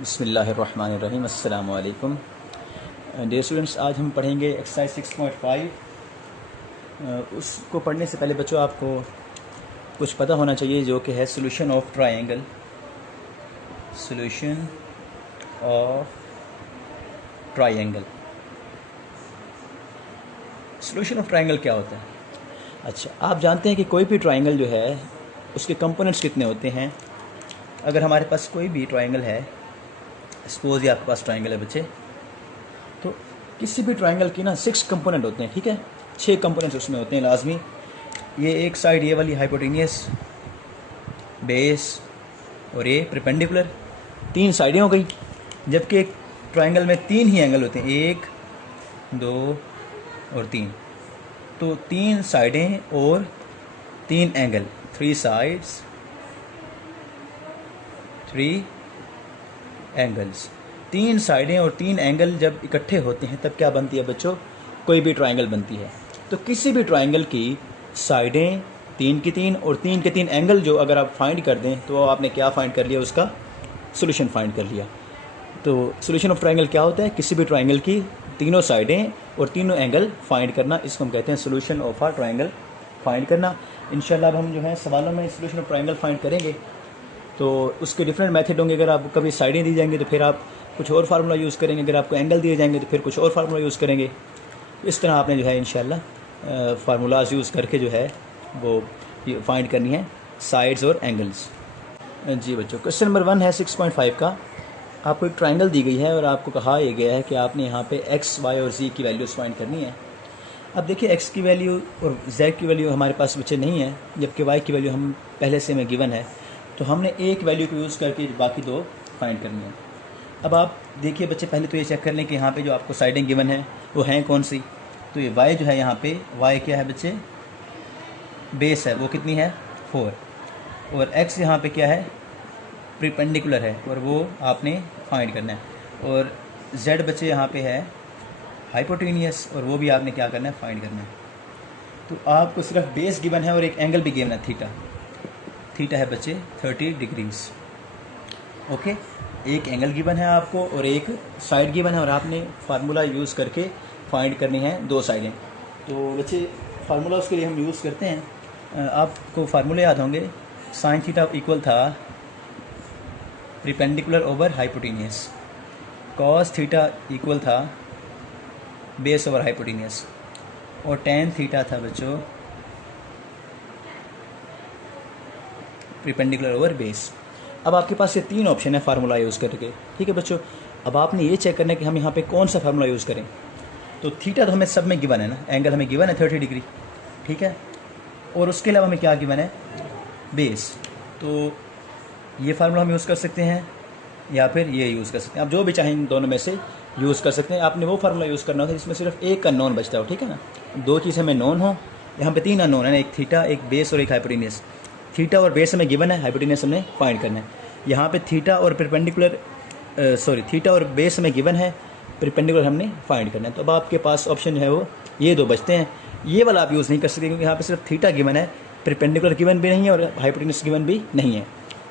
बिस्मिल्लाहिर्रहमानिर्रहीम। अस्सलामु अलैकुम। डियर स्टूडेंट्स, आज हम पढ़ेंगे एक्सरसाइज 6.5। उसको पढ़ने से पहले बच्चों आपको कुछ पता होना चाहिए, जो कि है solution of triangle. Solution of triangle. Solution of triangle क्या होता है? अच्छा, आप जानते हैं कि कोई भी ट्रायंगल जो है उसके कंपोनेंट्स कितने होते हैं। अगर हमारे पास कोई भी ट्रायंगल है, सपोज ये आपके पास ट्रायंगल है बच्चे, तो किसी भी ट्रायंगल की ना 6 कंपोनेंट होते हैं। ठीक है, 6 कंपोनेंट्स उसमें होते हैं लाजमी। ये एक साइड ये वाली हाइपोटेनियस, बेस और ये परपेंडिकुलर, 3 साइडें हो गई। जबकि एक ट्रायंगल में 3 ही एंगल होते हैं, 1, 2 और 3। तो 3 साइडें और 3 एंगल, 3 साइड्स 3 एंगल्स। 3 साइडें और 3 एंगल जब इकट्ठे होते हैं तब क्या बनती है बच्चों? कोई भी ट्रायंगल बनती है। तो किसी भी ट्रायंगल की साइडें 3 की 3 और 3 के 3 एंगल जो अगर आप फाइंड कर दें तो आपने क्या फाइंड कर लिया? उसका सोल्यूशन फाइंड कर लिया। तो सोल्यूशन ऑफ ट्रायंगल क्या होता है? किसी भी ट्रायंगल की तीनों साइडें और तीनों एंगल फाइंड करना, इसको हम कहते हैं solution of a triangle find करना। इंशाल्लाह अब हम जो है सवालों में सोल्यूशन ऑफ ट्रायंगल फाइंड करेंगे। तो उसके डिफरेंट मेथड होंगे। अगर आपको कभी साइडें दी जाएंगी तो फिर आप कुछ और फार्मूला यूज़ करेंगे, अगर आपको एंगल दिए जाएंगे तो फिर कुछ और फार्मूला यूज़ करेंगे। इस तरह आपने जो है इंशाल्लाह फार्मूलाज यूज़ करके जो है वो फाइंड करनी है साइड्स और एंगल्स। जी बच्चों, क्वेश्चन नंबर 1 है 6.5 का। आपको एक ट्रायंगल दी गई है और आपको कहा यह गया है कि आपने यहाँ पे एक्स, वाई और जी की वैल्यूज़ फाइंड करनी है। अब देखिए, एक्स की वैल्यू और जेड की वैल्यू हमारे पास बच्चे नहीं है, जबकि वाई की वैल्यू हम पहले से हमें गिवन है। तो हमने एक वैल्यू को यूज़ करके बाकी 2 फाइंड करनी है। अब आप देखिए बच्चे, पहले तो ये चेक कर लें कि यहाँ पे जो आपको साइडें गिवन है वो हैं कौन सी। तो ये वाई जो है, यहाँ पे वाई क्या है बच्चे? बेस है, वो कितनी है? 4। और एक्स यहाँ पे क्या है? परपेंडिकुलर है, और वो आपने फाइंड करना है। और जेड बच्चे यहाँ पे है हाइपोटेनियस, और वो भी आपने क्या करना है? फाइंड करना है। तो आपको सिर्फ बेस गिवन है और एक एंगल भी गिवन है, थीटा। थीटा है बच्चे 30 डिग्रीज। ओके, एक एंगल गिवन है आपको और एक साइड गिवन है, और आपने फार्मूला यूज़ करके फाइंड करनी है 2 साइडें। तो बच्चे फार्मूला उसके लिए हम यूज़ करते हैं, आपको फार्मूले याद होंगे। साइन थीटा इक्वल था perpendicular over hypotenuse. Cos theta equal था बेस ओवर हाइपोटेनियस। और टेन थीटा था बच्चों परपेंडिकुलर ओवर बेस। अब आपके पास ये 3 ऑप्शन है फार्मूला यूज़ करके। ठीक है बच्चों, अब आपने ये चेक करना है कि हम यहाँ पे कौन सा फार्मूला यूज़ करें। तो थीटा तो हमें सब में गिवन है ना, एंगल हमें गिवन है 30 डिग्री। ठीक है, और उसके अलावा हमें क्या गिवन है? बेस। तो ये फार्मूला हम यूज़ कर सकते हैं या फिर ये यूज़ कर सकते हैं। आप जो भी चाहें इन दोनों में से यूज़ कर सकते हैं। आपने वो फार्मूला यूज़ करना होता है जिसमें सिर्फ एक का नॉन बचता हो। ठीक है ना, 2 चीज़ें हमें नॉन हो। यहाँ पे 3 अननोन है ना, एक थीटा, एक बेस और एक हाइपोटेनियस। थीटा और बेस हमें गिवन है, हाइपोटेनियस हमने फाइंड करना है। यहाँ पे थीटा और परपेंडिकुलर थीटा और बेस हमें गिवन है, परपेंडिकुलर हमने फाइंड करना है। तो अब आपके पास ऑप्शन है वो ये 2 बचते हैं। ये वाला आप यूज़ नहीं कर सकते क्योंकि यहाँ पे सिर्फ थीटा गिवन है, परपेंडिकुलर गिवन भी नहीं है और हाइपोटेनियस गिवन भी नहीं है।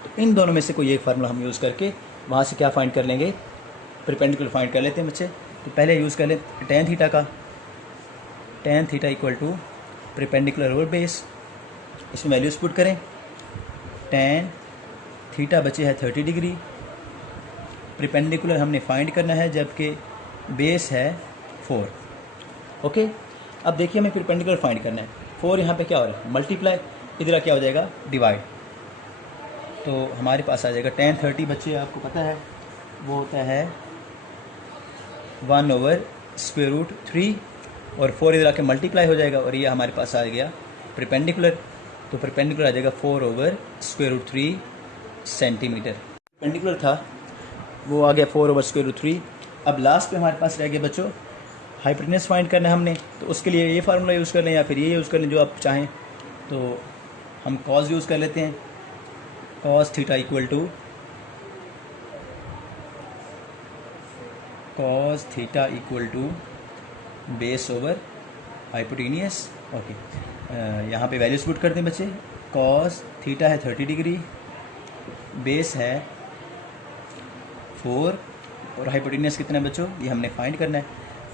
तो इन दोनों में से कोई एक फार्मूला हम यूज़ करके वहाँ से क्या फाइंड कर लेंगे? परपेंडिकुलर फाइंड कर लेते हैं बच्चे। तो पहले यूज़ कर लें टेन थीटा का। Tan theta equal to perpendicular over base. इसमें वैल्यूज पुट करें। टेन थीटा बचे है 30 डिग्री। परपेंडिकुलर हमने फाइंड करना है, जबकि बेस है 4। ओके, अब देखिए हमें परपेंडिकुलर फाइंड करना है। 4 यहाँ पे क्या हो रहा है? मल्टीप्लाई। इधर क्या हो जाएगा? डिवाइड। तो हमारे पास आ जाएगा टेन 30 बच्चे, आपको पता है वो होता है 1/√3, और 4 इधर आके मल्टीप्लाई हो जाएगा, और ये हमारे पास आ गया परपेंडिकुलर। तो परपेंडिकुलर आ जाएगा 4/√3 सेंटीमीटर। परपेंडिकुलर था वो आ गया 4/√3। अब लास्ट पे हमारे पास रह गया बच्चों हाइपोटेनियस फाइंड करना है हमने। तो उसके लिए ये फार्मूला यूज़ कर लें या फिर ये यूज़ कर लें, जो आप चाहें। तो हम कॉस यूज़ कर लेते हैं। Cos theta equal to cos theta equal to base over hypotenuse. Okay, यहाँ पे वैल्यूज पुट कर दें बच्चे। कॉस थीटा है 30 डिग्री, बेस है 4 और हाइपोटेनियस कितना है बच्चों, ये हमने फाइंड करना है।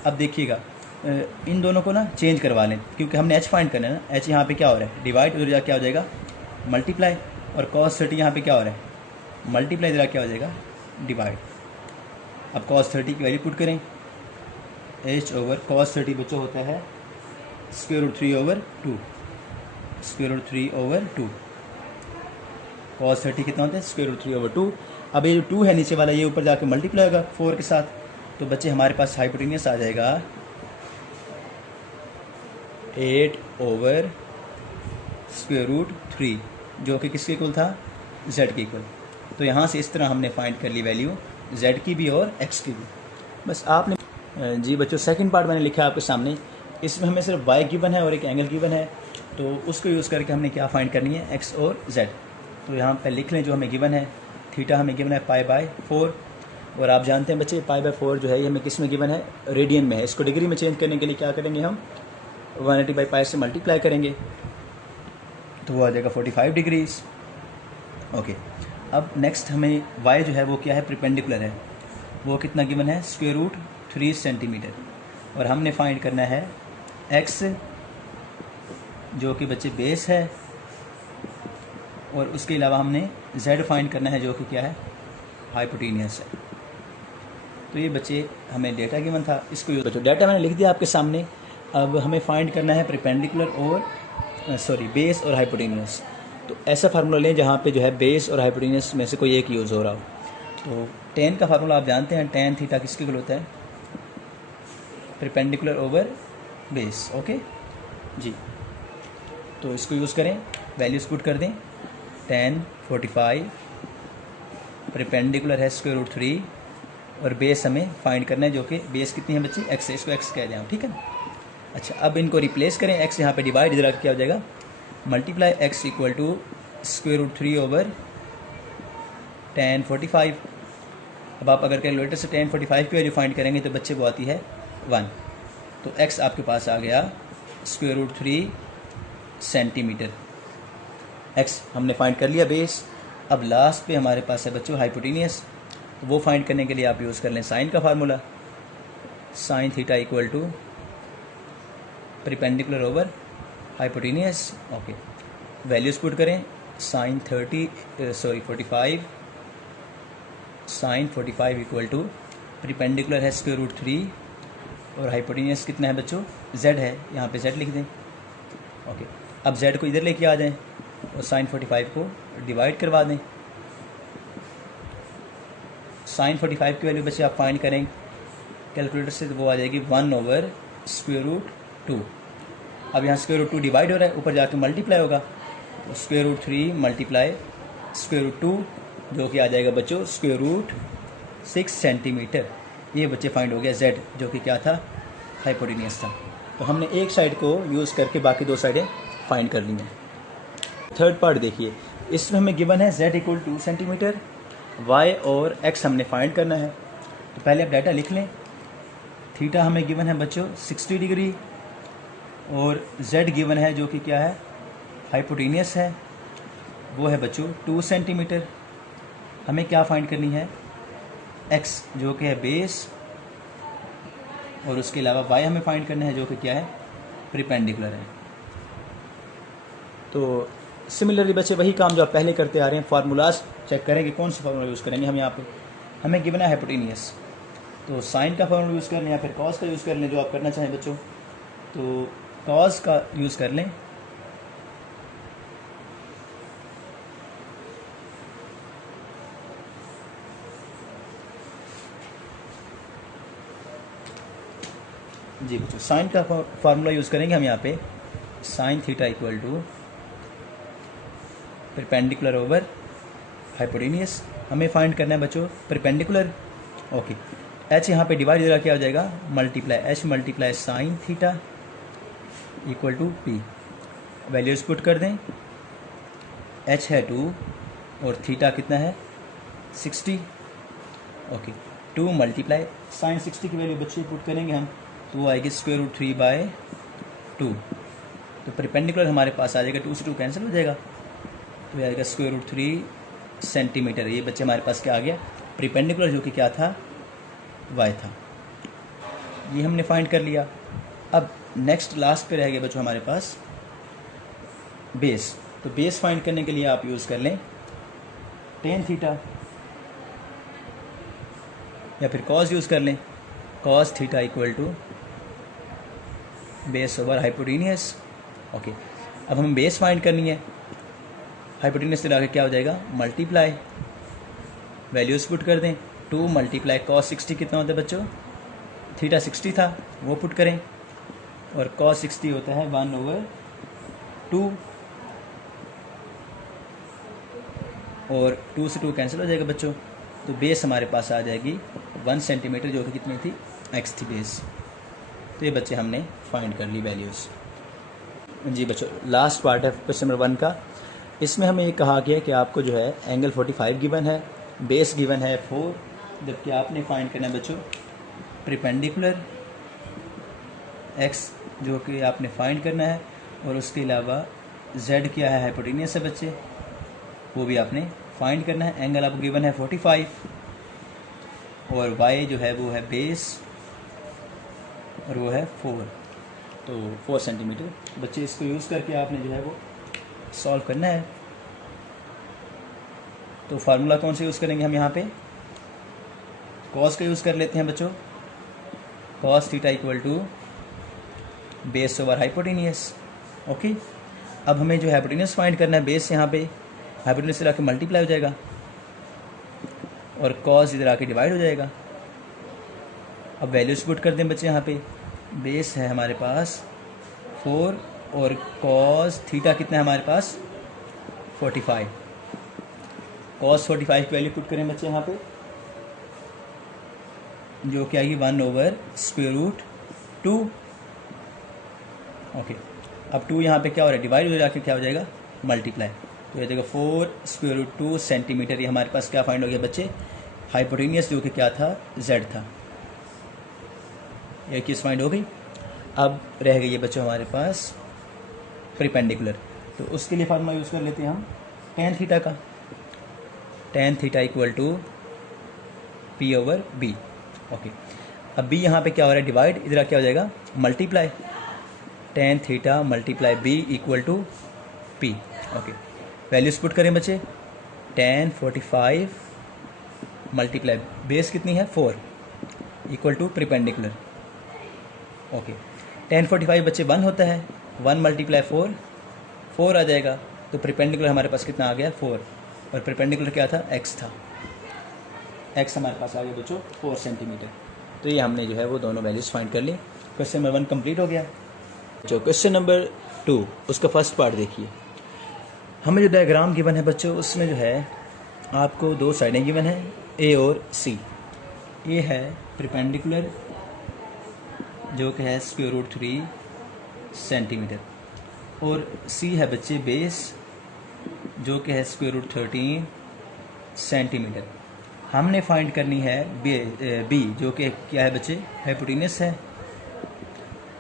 अब देखिएगा इन दोनों को ना चेंज करवा लें, क्योंकि हमने एच फाइंड करना है ना। एच यहाँ पे क्या हो रहा है, डिवाइड, उधर जाके क्या हो जाएगा मल्टीप्लाई, और cos 30 यहाँ पे क्या हो रहा है मल्टीप्लाई, इधर क्या हो जाएगा डिवाइड। अब cos 30 की वैल्यू पुट करें, h ओवर cos 30 बच्चों होता है √3/2, √3/2। cos 30 कितना होता है √3/2। अब ये जो 2 है नीचे वाला, ये ऊपर जाके मल्टीप्लाई होगा 4 के साथ, तो बच्चे हमारे पास हाइपोटेनियस आ जाएगा 8/√3, जो कि किसके इक्वल था, z के इक्वल। तो यहाँ से इस तरह हमने फाइंड कर ली वैल्यू z की भी और x की भी। बस आपने जी बच्चों सेकंड पार्ट मैंने लिखा है आपके सामने, इसमें हमें सिर्फ y गिवन है और एक एंगल गिवन है, तो उसको यूज़ करके हमने क्या फाइंड करनी है, x और z। तो यहाँ पर लिख लें जो हमें गिवन है, थीटा हमें गिवन है π/4, और आप जानते हैं बच्चे π/4 जो है ये हमें किस में गिवन है, रेडियन में है। इसको डिग्री में चेंज करने के लिए क्या करेंगे, हम 180/π से मल्टीप्लाई करेंगे, तो वो आ जाएगा 45 डिग्रीज। ओके, अब नेक्स्ट हमें y जो है वो क्या है, परपेंडिकुलर है, वो कितना गिवन है, √3 सेंटीमीटर, और हमने फाइंड करना है x जो कि बच्चे बेस है, और उसके अलावा हमने z फाइंड करना है जो कि क्या है, हाइपोटेनियस है। तो ये बच्चे हमें डेटा गिवन था, इसको बच्चों डेटा मैंने लिख दिया आपके सामने। अब हमें फाइंड करना है परपेंडिकुलर और बेस और हाइपोटेनियस। तो ऐसा फार्मूला लें जहाँ पे जो है बेस और हाइपोटेनियस में से कोई एक यूज़ हो रहा हो। तो tan का फार्मूला आप जानते हैं, tan थीटा किसके इक्वल होता है, परपेंडिकुलर ओवर बेस। ओके जी, तो इसको यूज़ करें, वैल्यूज पुट कर दें, tan 45 परपेंडिकुलर है √3 और बेस हमें फाइंड करना है, जो कि बेस कितनी है बच्चे, x है, इसको x कह दें, ठीक है। अच्छा, अब इनको रिप्लेस करें, x यहाँ पे डिवाइड, इधर क्या हो जाएगा multiply, x equal to √3/tan 45। अब आप अगर कैलकुलेटर से tan 45 की वैल्यू फाइंड करेंगे तो बच्चे वो आती है 1, तो x आपके पास आ गया √3 सेंटीमीटर। x हमने फाइंड कर लिया बेस। अब लास्ट पे हमारे पास है बच्चों हाइपोटेनियस, वो फाइंड करने के लिए आप यूज़ कर लें साइन का formula, sine theta equal to perpendicular over hypotenuse. Okay, values put करें, sine 45 sine 45 equal to perpendicular है √3 और हाइपोटेनियस कितना है बच्चों, z है, यहाँ पे z लिख दें। ओके, अब z को इधर लेके आ जाएं और साइन 45 को डिवाइड करवा दें। साइन 45 की वैल्यू बच्चे आप फाइंड करें कैलकुलेटर से, तो वो आ जाएगी 1/√2। अब यहाँ √2 डिवाइड हो रहा है, ऊपर जाके मल्टीप्लाई होगा, तो √3 मल्टीप्लाई √2, जो कि आ जाएगा बच्चों √6 सेंटीमीटर। ये बच्चे फाइंड हो गया z, जो कि क्या था, हाइपोटेनियस था। तो हमने एक साइड को यूज़ करके बाकी दो साइडें फाइंड कर ली हैं। थर्ड पार्ट देखिए, इसमें हमें गिवन है z इक्वल 2 सेंटीमीटर, y और x हमने फाइंड करना है। तो पहले आप डाटा लिख लें, थीटा हमें गिवन है बच्चों 60 डिग्री, और z गिवन है जो कि क्या है, हाइपोटेनियस है, वो है बच्चों 2 सेंटीमीटर। हमें क्या फाइंड करनी है, x जो कि है बेस, और उसके अलावा y हमें फाइंड करना है जो कि क्या है, परपेंडिकुलर है। तो सिमिलरली बच्चे वही काम जो आप पहले करते आ रहे हैं, फार्मूलाज चेक करें कि कौन सा फार्मूला यूज़ करेंगे हम। यहाँ पे हमें गिवन है हाइपोटेनियस, तो साइन का फार्मूला यूज़ कर लें या फिर कॉस का यूज़ कर लें, जो आप करना चाहें बच्चों। तो कॉस का यूज़ कर लें, जी बच्चों साइन का फार्मूला यूज़ करेंगे हम यहाँ पे, sine theta equal to perpendicular over hypotenuse. हमें फाइंड करना है बच्चों परपेंडिकुलर। ओके, एच यहाँ पे डिवाइड इधर क्या हो जाएगा, multiply, H multiply sine theta equal to P. Values put कर दें, एच है 2 और थीटा कितना है 60। ओके, 2 मल्टीप्लाई साइन 60 की वैल्यू बच्चे पुट करेंगे हम, तो वो आएगी √3/2। तो परपेंडिकुलर हमारे पास आ जाएगा, 2 से 2 कैंसिल हो जाएगा, तो ये आएगा √3 सेंटीमीटर। ये बच्चे हमारे पास क्या आ गया, परपेंडिकुलर जो कि क्या था, y था। ये हमने फाइंड कर लिया। अब नेक्स्ट लास्ट पे रह गया बच्चों हमारे पास बेस। तो बेस फाइंड करने के लिए आप यूज़ कर लें टेन थीटा या फिर कॉस यूज़ कर लें, cos theta equal to base over hypotenuse. Okay, अब हमें बेस फाइंड करनी है, हाइपोटेनियस से आगे क्या हो जाएगा, मल्टीप्लाई, वैल्यूज़ पुट कर दें, 2 मल्टीप्लाई कॉस 60 कितना होता है बच्चों, थीटा 60 था वो पुट करें, और कॉस 60 होता है 1/2, और 2 से 2 कैंसिल हो जाएगा बच्चों। तो बेस हमारे पास आ जाएगी 1 सेंटीमीटर, जो कि कितनी थी, x थी बेस। तो ये बच्चे हमने फाइंड कर ली वैल्यूज़। जी बच्चों, लास्ट पार्ट है क्वेश्चन नंबर 1 का। इसमें हमें ये कहा गया कि आपको जो है एंगल 45 गिवन है, बेस गिवन है 4, जबकि आपने फाइंड करना है बच्चों परपेंडिकुलर x जो कि आपने फाइंड करना है, और उसके अलावा z क्या है, हाइपोटेनियस है बच्चे, वो भी आपने फाइंड करना है। एंगल आपको गिवन है 45, और y जो है वो है बेस, और वो है 4, तो 4 सेंटीमीटर। बच्चे इसको यूज़ करके आपने जो है वो सॉल्व करना है। तो फार्मूला कौन सा यूज़ करेंगे हम यहाँ पे, कॉस का यूज़ कर लेते हैं बच्चों, cos theta equal to base over hypotenuse. Okay, अब हमें जो हाइपोटेनियस फाइंड करना है, बेस यहाँ पे हाइपोटेनियस इधर आके मल्टीप्लाई हो जाएगा, और कॉस इधर आके डिवाइड हो जाएगा। अब वैल्यूज पुट कर दें बच्चे यहाँ पे, बेस है हमारे पास 4, और कॉस थीटा कितना है हमारे पास 45, कॉस 45 की वैल्यू पुट करें बच्चे यहाँ पे, जो कि आएगी 1/√2। ओके, अब 2 यहाँ पे क्या हो रहा है, डिवाइड हो जाके क्या हो जाएगा, मल्टीप्लाई, तो ये जाएगा 4√2 सेंटीमीटर। ये हमारे पास क्या फाइंड हो गया बच्चे, हाइपोटेनियस जो कि क्या था, z था। ये चीज़ फाइंड हो गई। अब रह गई है बच्चों हमारे पास परपेंडिकुलर, तो उसके लिए फार्मूला यूज़ कर लेते हैं हम टेन थीटा का, tan theta equal to p/b। Okay, अब b यहाँ पे क्या हो रहा है, डिवाइड, इधर क्या हो जाएगा, multiply, tan theta multiply b equal to p। Okay, values put करें बच्चे, टेन 45 मल्टीप्लाई बेस कितनी है 4 इक्वल टू परपेंडिकुलर। ओके, 1045 बच्चे 1 होता है, 1 मल्टीप्लाई 4 आ जाएगा, तो परपेंडिकुलर हमारे पास कितना आ गया 4, और परपेंडिकुलर क्या था, x था, x हमारे पास आ गया बच्चों 4 सेंटीमीटर। तो ये हमने जो है वो दोनों वैल्यूज़ फाइंड कर ली। क्वेश्चन नंबर 1 कंप्लीट हो गया। जो क्वेश्चन नंबर 2 उसका फर्स्ट पार्ट देखिए, हमें जो डायग्राम गिवन है बच्चों, उसमें जो है आपको 2 साइडें गिवन है, a और c। ए है परपेंडिकुलर जो कि है √3 सेंटीमीटर, और सी है बच्चे बेस जो कि है √13 सेंटीमीटर। हमने फाइंड करनी है बी जो कि क्या है बच्चे, हाइपोटेनियस है,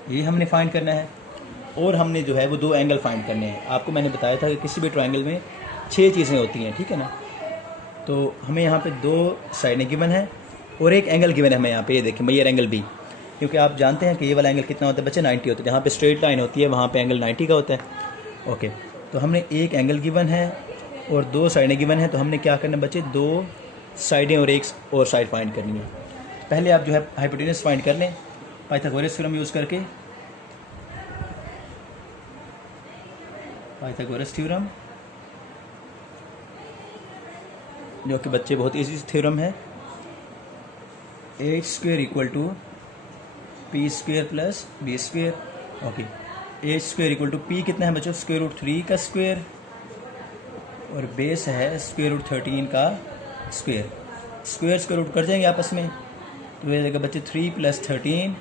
ये हमने फाइंड करना है। और हमने जो है वो 2 एंगल फाइंड करने हैं। आपको मैंने बताया था कि किसी भी ट्रायंगल में 6 चीज़ें होती हैं, ठीक है ना। तो हमें यहाँ पे 2 साइडें गिवन है और एक एंगल गिवन है हमें यहाँ पे, ये देखिए मेजर एंगल बी, क्योंकि आप जानते हैं कि ये वाला एंगल कितना होता है बच्चे, 90 होता है। जहाँ पे स्ट्रेट लाइन होती है वहाँ पे एंगल 90 का होता है। ओके, तो हमने एक एंगल गिवन है और 2 साइडें गिवन है, तो हमने क्या करना है बच्चे, 2 साइडें और एक और साइड फाइंड करनी है। पहले आप जो है हाइपोटेनस फाइंड कर लें पाइथागोरस थ्योरम यूज़ करके, पाइथागोरस थ्योरम जो कि बच्चे बहुत इजी थ्योरम है। h² equal to p² plus b²। Okay, h² equal to p कितना है बच्चों, √3 का स्क्वायर, और बेस है √13 का स्क्वायर। स्क्वायर्स का रूट कर जाएंगे आपस में, तो ये जाएगा बच्चे 3 + 13,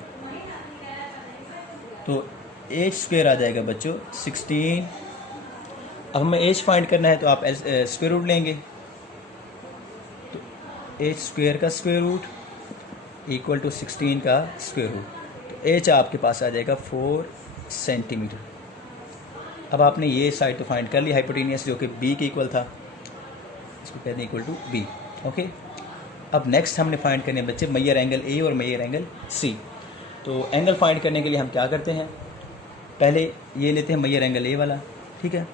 तो h² आ जाएगा बच्चों 16। अब हमें h फाइंड करना है तो आप स्क्वायर रूट लेंगे, तो h² का स्क्वायर रूट इक्वल टू 16 का स्क्वायर रूट, तो h आपके पास आ जाएगा 4 सेंटीमीटर। अब आपने ये साइड तो फाइंड कर ली हाइपोटेनियस जो कि b के इक्वल था, इसको कहते हैं इक्वल टू b। ओके, अब नेक्स्ट हमने फाइंड करने बच्चे मैयर एंगल ए और मैयर एंगल सी। तो एंगल फाइंड करने के लिए हम क्या करते हैं, पहले ये लेते हैं मैयर एंगल ए वाला, ठीक है,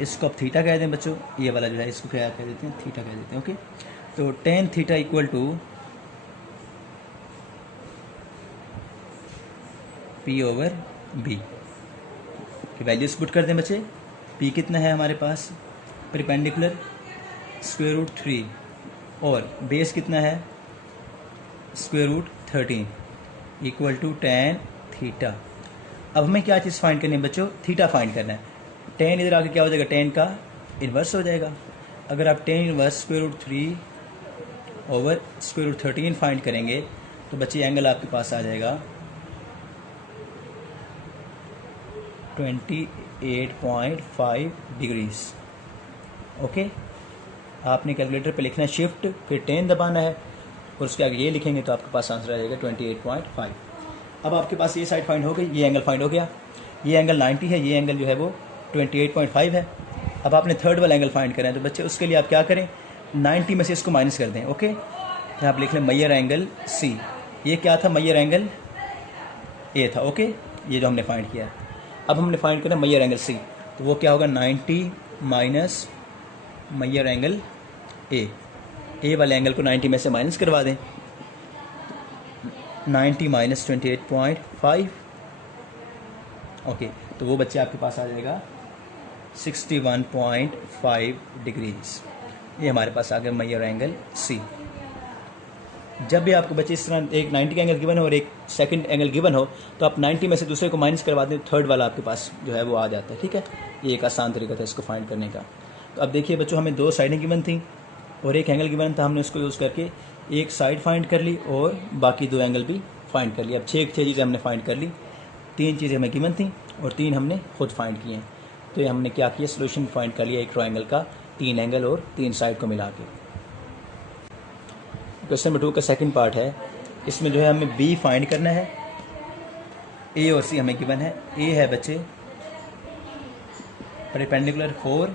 इसको अब थीटा कह दें बच्चों, ये वाला जो है इसको क्या कह देते हैं, थीटा कह देते हैं। ओके, तो tan theta equal to P over B की वैल्यूज पुट कर दें बच्चे। पी कितना है हमारे पास, परपेंडिकुलर स्क्वायर रूट 3 और बेस कितना है square root 13 equal to tan theta. अब हमें क्या चीज़ फाइंड करनी है बच्चों, थीटा फाइंड करना है। टेन इधर आके क्या हो जाएगा, टेन का इन्वर्स हो जाएगा। अगर आप tan inverse square root 3 over square root 13 find करेंगे तो बच्चे एंगल आपके पास आ जाएगा 28.5 डिग्रीज। ओके, आपने कैलकुलेटर पे लिखना है शिफ्ट फिर 10 दबाना है और उसके आगे ये लिखेंगे तो आपके पास आंसर आ जाएगा 28.5। अब आपके पास ये साइड फाइंड हो गई, ये एंगल फाइंड हो गया, ये एंगल 90 है, ये एंगल जो है वो 28.5 है। अब आपने थर्ड वाला एंगल फाइंड करना है, तो बच्चे उसके लिए आप क्या करें, 90 में से इसको माइनस कर दें। ओके, तो आप लिख लें मैयर एंगल सी। ये क्या था, मैयर एंगल ए था। ओके, ये जो हमने फाइंड किया। अब हमने फाइंड करना मैयर एंगल सी, तो वो क्या होगा 90 माइनस मैयर एंगल ए वाले एंगल को 90 में से माइनस करवा दें, 90 माइनस 28.5। ओके, तो वो बच्चे आपके पास आ जाएगा 61.5 डिग्रीज। ये हमारे पास आ गया मैयर एंगल सी। जब भी आपको बच्चे इस तरह एक 90 का एंगल गिवन हो और एक सेकंड एंगल गिवन हो तो आप 90 में से दूसरे को माइनस करवा दें, थर्ड वाला आपके पास जो है वो आ जाता है। ठीक है, ये एक आसान तरीका था इसको फाइंड करने का। तो अब देखिए बच्चों, हमें दो साइडें गिवन थी और एक एंगल गिवन था, हमने उसको यूज़ करके एक साइड फाइंड कर ली और बाकी दो एंगल भी फाइंड कर लिया। अब छः चीज़ें हमने फाइंड कर ली, तीन चीज़ें हमें गिवन थी और तीन हमने खुद फाइंड किए हैं। तो ये हमने क्या किया, सोल्यूशन फाइंड कर लिया एक ट्रायंगल का, तीन एंगल और तीन साइड को मिला के। क्वेश्चन नंबर 2 का सेकंड पार्ट है, इसमें जो है हमें बी फाइंड करना है, ए और सी हमें गिवन है। ए है बच्चे परपेंडिकुलर 4,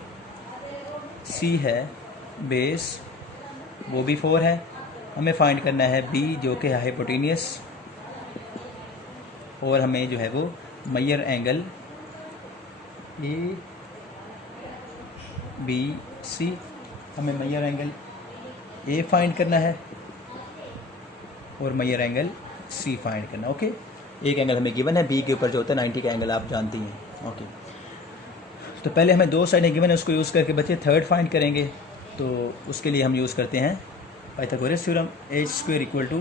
सी है बेस वो भी 4 है। हमें फाइंड करना है बी जो कि है हाइपोटेनियस, और हमें जो है वो Maihar angle A B C, हमें मैयर एंगल ए फाइंड करना है और मैयर एंगल सी फाइंड करना। ओके, एक एंगल हमें गिवन है, बी के ऊपर जो होता है 90 का एंगल आप जानती हैं। ओके, तो पहले हमें दो साइडें गिवन है, उसको यूज़ करके बच्चे थर्ड फाइंड करेंगे। तो उसके लिए हम यूज़ करते हैं Pythagoras theorem, H square equal to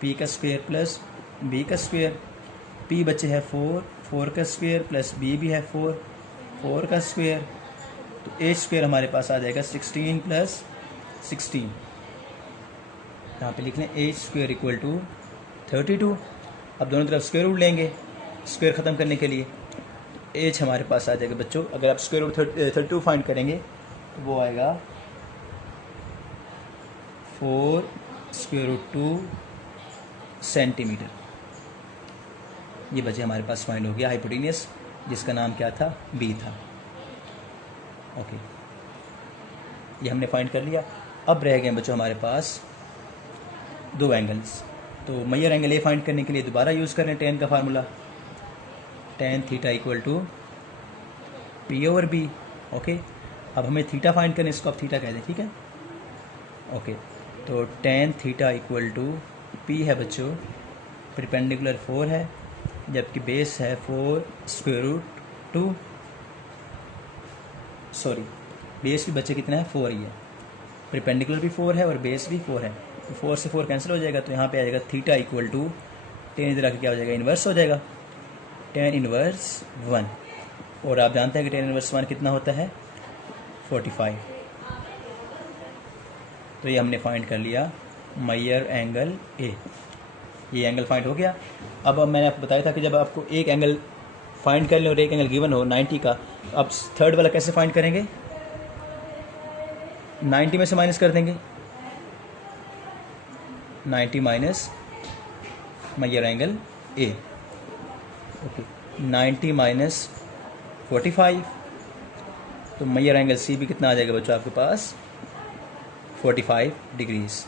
P का स्क्वायर प्लस बी का स्क्वायर। पी बच्चे है 4, 4 का स्क्वायर प्लस बी भी है 4, 4 का स्क्वायर। तो एच स्क्वायर हमारे पास आ जाएगा 16 प्लस 16। यहाँ पे लिख लें एच स्क्वायर इक्वल टू 32। अब दोनों तरफ स्क्वायर रूट लेंगे स्क्वायर ख़त्म करने के लिए, एच हमारे पास आ जाएगा बच्चों, अगर आप स्क्वायर रूट 32 फाइंड करेंगे तो वो आएगा 4 स्क्वायर रूट 2 सेंटीमीटर। ये बच्चे हमारे पास फाइंड हो गया हाइपोटेनियस, जिसका नाम क्या था, बी था। ओके, ये हमने फाइंड कर लिया। अब रह गए बच्चों हमारे पास दो एंगल्स। तो मैयर एंगल ए फाइंड करने के लिए दोबारा यूज़ करें टेन का formula, tan theta equal to P over B. Okay, अब हमें थीटा फाइंड करना है, इसको आप थीटा कह दें। ठीक है, ओके, तो tan theta equal to P है बच्चों परपेंडिकुलर 4 है, जबकि बेस है 4 स्क्वायर रूट 2, सॉरी बेस भी बच्चे कितना है 4 ही है, परपेंडिकुलर भी 4 है और बेस भी 4 है। तो 4 से 4 कैंसिल हो जाएगा, तो यहाँ पे आ जाएगा थीटा इक्वल टू टेन इधर आके क्या हो जाएगा, इन्वर्स हो जाएगा, टेन इन्वर्स 1। और आप जानते हैं कि टेन इन्वर्स 1 कितना होता है 45। तो ये हमने फाइंड कर लिया मैयर एंगल ए, ये एंगल फाइंड हो गया। अब मैंने आपको बताया था कि जब आपको एक एंगल फाइंड कर लें और एक एंगल गिवन हो 90 का, तो आप थर्ड वाला कैसे फाइंड करेंगे, 90 में से माइनस कर देंगे, 90 minus measure angle A. Okay, 90 minus 45, तो मैयर एंगल सी भी कितना आ जाएगा बच्चों आपके पास 45 डिग्रीज।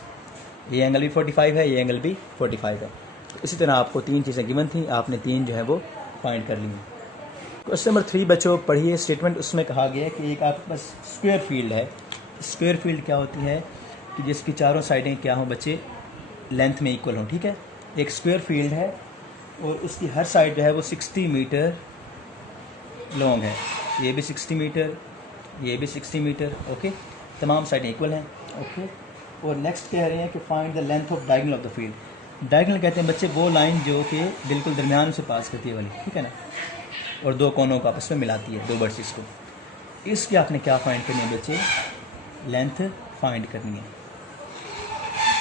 ये एंगल भी 45 है, ये एंगल भी 45 है। तो इसी तरह आपको 3 चीज़ें गिवन थी, आपने 3 जो है वो फाइंड कर ली हैं। क्वेश्चन नंबर 3 बच्चों पढ़िए स्टेटमेंट। उसमें कहा गया है कि एक आपके पास स्क्वायर फील्ड है। स्क्वायर फील्ड क्या होती है कि जिसकी चारों साइडें क्या हों बच्चे, लेंथ में इक्वल हों, ठीक है। एक स्क्वायर फील्ड है और उसकी हर साइड जो है वो 60 मीटर लॉन्ग है। ये भी 60 मीटर, ये भी 60 मीटर, ओके। तमाम साइडें इक्वल हैं, ओके। और नेक्स्ट कह रहे हैं कि find the length of diagonal of the field. Diagonal कहते हैं बच्चे वो लाइन जो कि बिल्कुल दरमियान से पास करती है वाली, ठीक है ना, और दो कोनों को आपस में मिलाती है, दो वर्सेस को। इसकी आपने क्या फाइंड करनी है बच्चे, लेंथ फाइंड करनी है।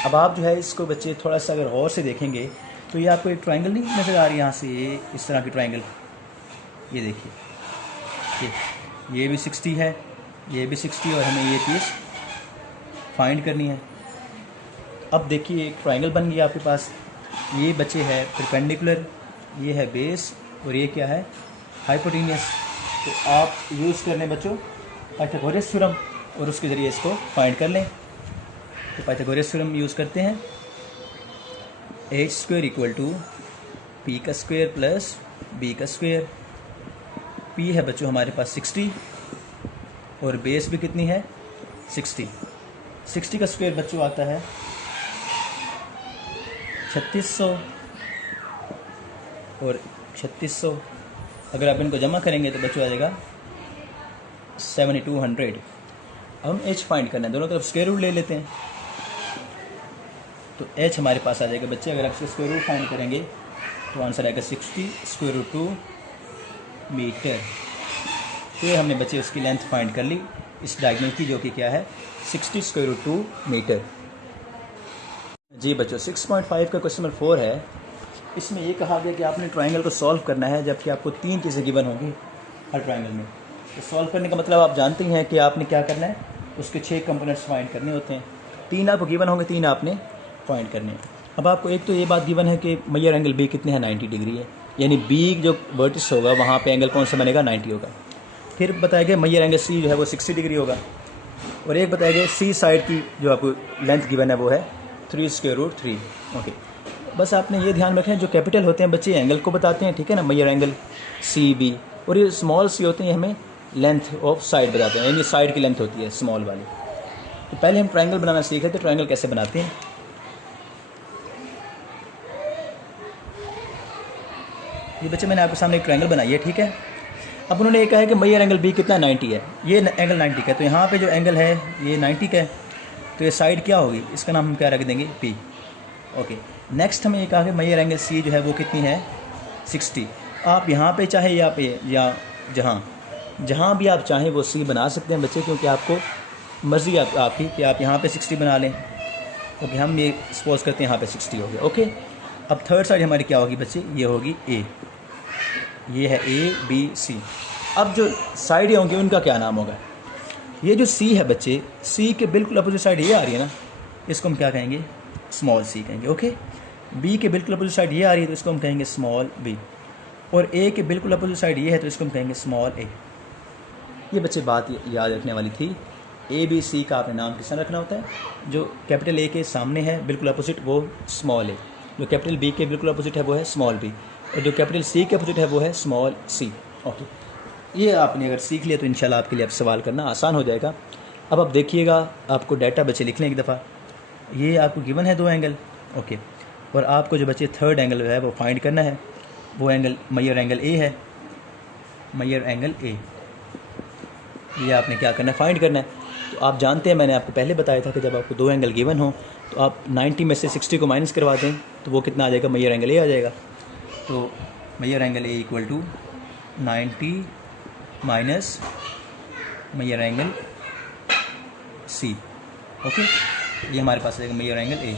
अब आप जो है इसको बच्चे थोड़ा सा अगर गौर से देखेंगे तो ये आपको एक ट्रायंगल नहीं नज़र आ रही यहाँ से, ये इस तरह की ट्रायंगल, ये देखिए, ये भी 60 है, ये भी 60 और हमें ये चीज़ फाइंड करनी है। अब देखिए एक ट्रायंगल बन गया आपके पास, ये बच्चे है परपेंडिकुलर, ये है बेस और ये क्या है हाइपोटेन्यूस। तो आप यूज़ कर लें बच्चों पाइथागोरस थ्योरम और उसके ज़रिए इसको फाइंड कर लें। तो पाइथागोरस थ्योरम यूज़ करते हैं, H square equal to P का स्क्वायर प्लस बी का स्क्वायर। पी है बच्चों हमारे पास 60 और बेस भी कितनी है 60। 60 का स्क्वायर बच्चों आता है 3600 और 3600, अगर आप इनको जमा करेंगे तो बच्चों आ जाएगा 7200। हम एच फाइंड करना है, दोनों तरफ स्क्वायर रूट ले लेते हैं। तो एच हमारे पास आ जाएगा बच्चे, अगर आप इसका स्क्वायर रूट फाइंड करेंगे तो आंसर आएगा 60 स्क्वायर रूट 2 मीटर। तो ये हमने बच्चे उसकी लेंथ फाइंड कर ली इस डायगोनल की, जो कि क्या है 60 स्क्वायर रूट 2 मीटर। जी बच्चों 6.5 का क्वेश्चन नंबर 4 है। इसमें ये कहा गया कि आपने ट्रायंगल को सॉल्व करना है, जबकि आपको 3 चीज़ें गिवन होंगी हर ट्रायंगल में। तो सॉल्व करने का मतलब आप जानते हैं कि आपने क्या करना है, उसके 6 कंपोनेंट्स फाइंड करने होते हैं। 3 आपको गिवन होंगे, 3 आपने फाइंड करने हैं। अब आपको एक तो ये बात गिवन है कि मैयर एंगल बी कितने हैं 90 डिग्री है, यानी बी जो वर्टिस होगा वहाँ पे एंगल कौन सा बनेगा 90 होगा। फिर बताया गया मैयर एंगल सी जो है वो 60 डिग्री होगा, और एक बताया गया सी साइड की जो आपको लेंथ गिवन है वो है 3 स्क्वायर रूट 3, ओके। बस आपने ये ध्यान रखें जो कैपिटल होते हैं बच्चे एंगल को बताते हैं, ठीक है ना, मैयर एंगल सी बी, और ये स्मॉल सी होते हैं हमें लेंथ ऑफ साइड बताते हैं, यानी साइड की लेंथ होती है स्मॉल वाली। तो पहले हम ट्रायंगल बनाना सीख रहे थे, ट्रायंगल कैसे बनाते हैं। ये बच्चे मैंने आपके सामने एक ट्रायंगल बनाई है, ठीक है। अब उन्होंने ये कहा है कि मैयर एंगल बी कितना 90 है, ये एंगल 90 का है, तो यहाँ पे जो एंगल है ये 90 का है, तो ये साइड क्या होगी, इसका नाम हम क्या रख देंगे पी, ओके। नेक्स्ट हमें ये कहा कि मैयर एंगल सी जो है वो कितनी है 60। आप यहाँ पे चाहे या पे या जहाँ भी आप चाहें वो सी बना सकते हैं बच्चे, क्योंकि आपको मर्ज़ी आपकी कि आप यहाँ पे 60 बना लें, ओके। हम ये सपोज करते हैं यहाँ पे 60 हो गया, ओके। अब थर्ड साइड हमारी क्या होगी बच्चे, ये होगी ए, ये है ए बी सी। अब जो साइडें होंगी उनका क्या नाम होगा, ये जो सी है बच्चे, सी के बिल्कुल अपोजिट साइड ये आ रही है ना, इसको हम क्या कहेंगे स्मॉल सी कहेंगे, ओके। बी के बिल्कुल अपोजिट साइड ये आ रही है तो इसको हम कहेंगे स्मॉल बी, और ए के बिल्कुल अपोजिट साइड ये है तो इसको हम कहेंगे स्मॉल ए। ये बच्चे बात याद रखने वाली थी। ए बी सी का आपने नाम किस तरह रखना होता है, जो कैपिटल ए के सामने है बिल्कुल अपोजिट वो स्मॉल ए, जो कैपिटल बी के बिल्कुल अपोजिट है वो है स्मॉल बी, और जो कैपिटल सी के अपोजिट है वो है स्मॉल सी, ओके। ये आपने अगर सीख लिया तो इंशाल्लाह आपके लिए अब सवाल करना आसान हो जाएगा। अब आप देखिएगा, आपको डाटा बच्चे लिख लें एक दफ़ा। ये आपको गिवन है 2 एंगल, ओके, और आपको जो बच्चे थर्ड एंगल है वो फाइंड करना है, वो एंगल मैयर एंगल ए है, मैयर एंगल ए, ये आपने क्या करना है फाइंड करना है। तो आप जानते हैं मैंने आपको पहले बताया था कि जब आपको 2 एंगल गिवन हो तो आप 90 में से 60 को माइनस करवा दें तो वो कितना आ जाएगा, मैयर एंगल ए आ जाएगा। तो measure angle A equal to 90 minus measure angle C, okay. ये हमारे पास आ जाएगा मैयर एंगल ए।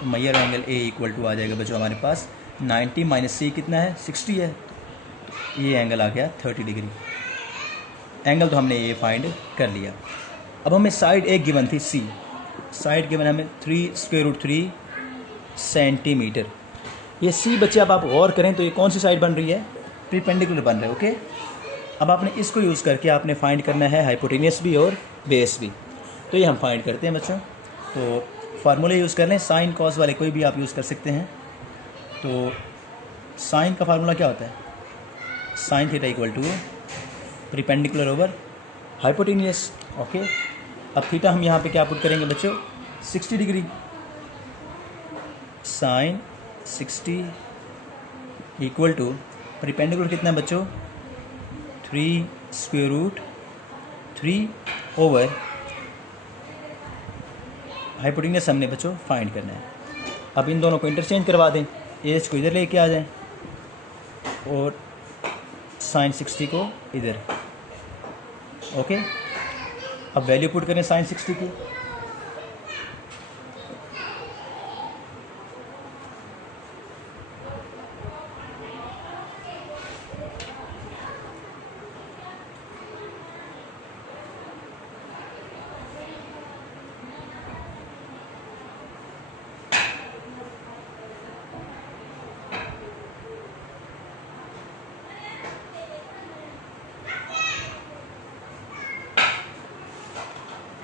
तो measure angle A equal to आ जाएगा बच्चों हमारे पास 90 माइनस सी कितना है 60 है, तो ये एंगल आ गया 30 डिग्री। एंगल तो हमने ये फाइंड कर लिया। अब हमें साइड एक गिवन थी सी, साइड गिवन हमें 3 स्क्वायर रूट 3 सेंटीमीटर। ये सी बच्चे अब आप गौर करें तो ये कौन सी साइड बन रही है, परपेंडिकुलर बन रहा है, ओके। अब आपने इसको यूज़ करके आपने फाइंड करना है हाइपोटेनियस भी और बेस भी। तो ये हम फाइंड करते हैं बच्चों। तो फार्मूले यूज़ कर लें, साइन कॉस वाले कोई भी आप यूज़ कर सकते हैं। तो साइन का फार्मूला क्या होता है, sine theta equal to perpendicular over hypotenuse. Okay, अब थीटा हम यहाँ पे क्या पुट करेंगे बच्चों, 60 degree. Sine 60 equal to perpendicular कितना है बच्चों, 3 स्क्वायर रूट 3 ओवर हाइपोटेनियस हमने बच्चों फाइंड करना है। अब इन दोनों को इंटरचेंज करवा दें, एच को इधर लेके आ जाएं और साइन 60 को इधर। ओके, अब वैल्यू पुट करें साइन 60 की।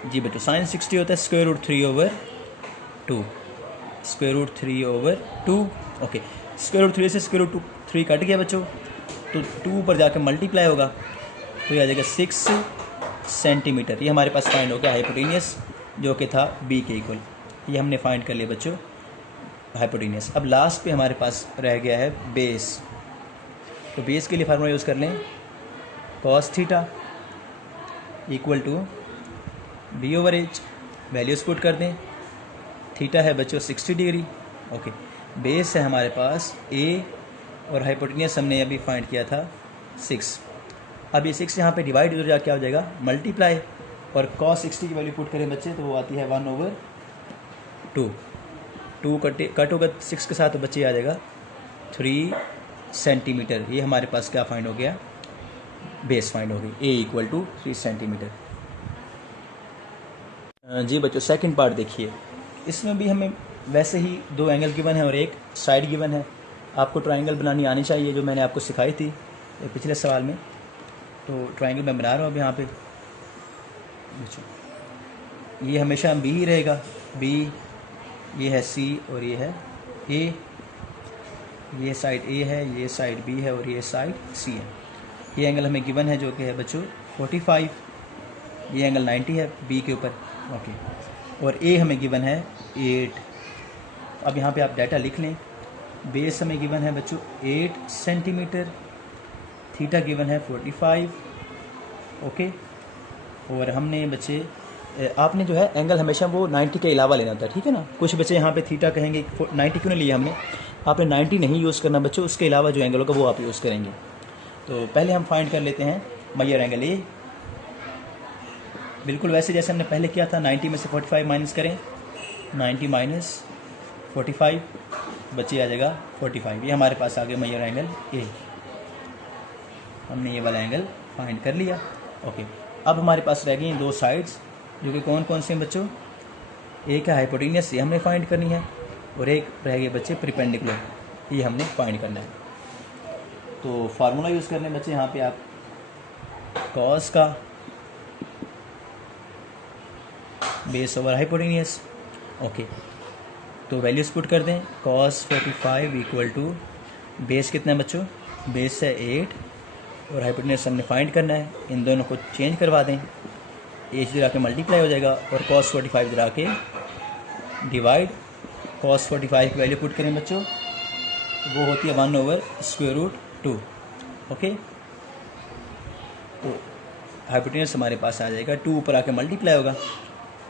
जी बेटा, साइन 60 होता है square root 3 over 2, square root 3 over 2। Okay, square root 3 से स्क्वायर रूट 3 कट गया बच्चों, तो 2 पर जाकर मल्टीप्लाई होगा तो ये आ जाएगा 6 सेंटीमीटर। ये हमारे पास फाइंड हो गया हाइपोटेनियस, जो कि था बी के इक्वल। ये हमने फाइंड कर लिया बच्चों हाइपोटेनियस। अब लास्ट पे हमारे पास रह गया है बेस। तो बेस के लिए फार्मूला यूज़ कर लें, cos theta equal to B over H. Values put कर दें, थीटा है बच्चों 60 डिग्री। ओके, बेस है हमारे पास ए और हाइपोटेनियस हमने अभी फाइंड किया था 6। अब ये 6 यहाँ पे डिवाइड हो जाकर क्या हो जाएगा, मल्टीप्लाई, और कॉस 60 की वैल्यू पुट करें बच्चे तो वो आती है 1 ओवर 2। 2 कट होगा 6 के साथ, तो बच्चे आ जाएगा 3 सेंटीमीटर। ये हमारे पास क्या फाइंड हो गया, बेस फाइंड हो गई, ए इक्वल टू 3 सेंटीमीटर। जी बच्चों, सेकंड पार्ट देखिए। इसमें भी हमें वैसे ही 2 एंगल गिवन है और एक साइड गिवन है। आपको ट्रायंगल बनानी आनी चाहिए, जो मैंने आपको सिखाई थी पिछले सवाल में। तो ट्रायंगल मैं बना रहा हूँ अब यहाँ पे। ये हमेशा बी ही रहेगा, बी, ये है सी और ये है ए। ये साइड ए है, ये साइड बी है और ये साइड सी है। ये एंगल हमें गिवन है जो कि है बच्चों 45। ये एंगल 90 है बी के ऊपर। ओके, और ए हमें गिवन है 8। अब यहाँ पे आप डाटा लिख लें। बेस हमें गिवन है बच्चों 8 सेंटीमीटर, थीटा गिवन है 45। ओके, और हमने बच्चे आपने जो है एंगल हमेशा वो 90 के अलावा लेना होता है, ठीक है ना। कुछ बच्चे यहाँ पे थीटा कहेंगे 90 क्यों नहीं लिया हमने, आपने 90 नहीं यूज़ करना बच्चों, उसके अलावा जो एंगल होगा वो आप यूज़ करेंगे। तो पहले हम फाइंड कर लेते हैं मेजर एंगल ए। बिल्कुल वैसे जैसे हमने पहले किया था, 90 में से 45 माइनस करें, 90 माइनस 45 बच्चे आ जाएगा 45। ये हमारे पास आ गया मेजर एंगल ए। हमने ये वाला एंगल फाइंड कर लिया। ओके, अब हमारे पास रह गई 2 साइड्स, जो कि कौन कौन से हैं बच्चों, एक है हाइपोटेनियस, ये हमने फाइंड करनी है, और एक रह गए बच्चे परपेंडिकुलर, ये हमने फाइंड करना है। तो फार्मूला यूज़ करने बच्चे यहाँ पे आप कॉस का बेस ओवर हाइपोटेनियस। ओके, तो वैल्यूज पुट कर दें, कॉस 45 इक्वल टू बेस कितना है बच्चों, बेस है 8 और हाइपोटेनियस हमने फाइंड करना है। इन दोनों को चेंज करवा दें, एच इधर आके मल्टीप्लाई हो जाएगा और कॉस 45 इधर आके डिवाइड। कॉस 45 की वैल्यू पुट करें बच्चों, वो होती है 1 ओवर स्क्वायर रूट 2। ओके, तो हाइपोटेनियस हमारे पास आ जाएगा 2 ऊपर आके मल्टीप्लाई होगा